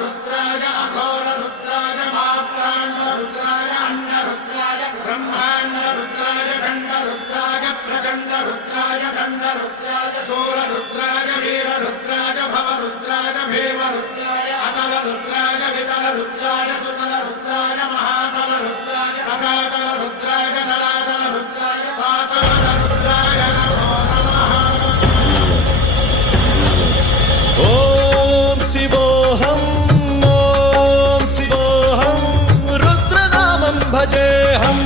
रुद्राय अघोर रुद्राय मार्ताण्ड रुद्राय अंड रुद्राय ब्रह्मांड रुद्राय खंड रुद्राय प्रचंड रुद्राय दंड रुद्राय शूर रुद्राय वीर रुद्राय भव रुद्राय भीम रुद्राय अतल रुद्राय वितल रुद्राय सुतल रुद्राय महातल रुद्राय सजातल रुद्राय जलातल रुद्राय पाताल रुद्राय नमो नमः। ओम शिवोऽहं रुद्रनामं भजेऽहम्।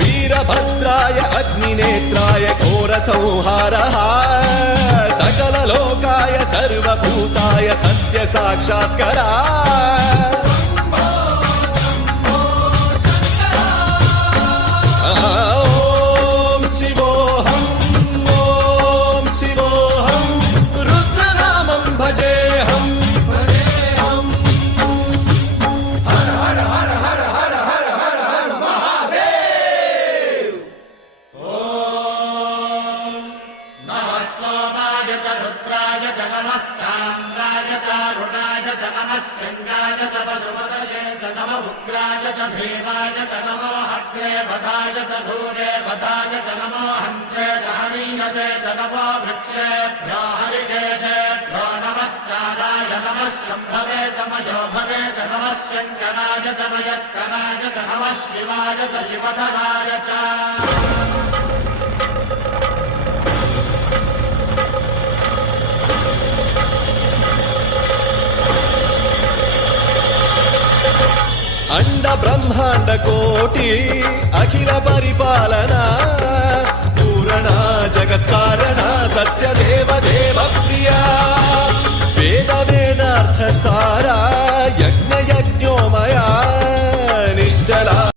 वीरभद्राय अग्निनेत्राय घोरसंहारः सकललोकाय सर्वभूताय सत्यसाक्षात्करा। ॐ शिवोऽहं रुद्रनामं भजेऽहम्। हर हर हर हर हर हर हर हर महादेव। नमः सोमाय च रुद्राय च नमस्ताम्राय च अरुणाय च नमः शृङ्गाय च पशुपतये च नमः उग्राय च भीमाय च नमो हग्रे वधाय च धूरे वधाय च नमो हन्त्रे च हनीयसे च नमो वृक्षेभ्यो हरिकेशेभ्यो नमस्काराय नमः शम्भवे च मयोभवे च नमः शङ्कराय च मयस्कराय च नमः शिवाय च शिवधराय च। अंड ब्रह्मांड कोटि अखिल परिपालन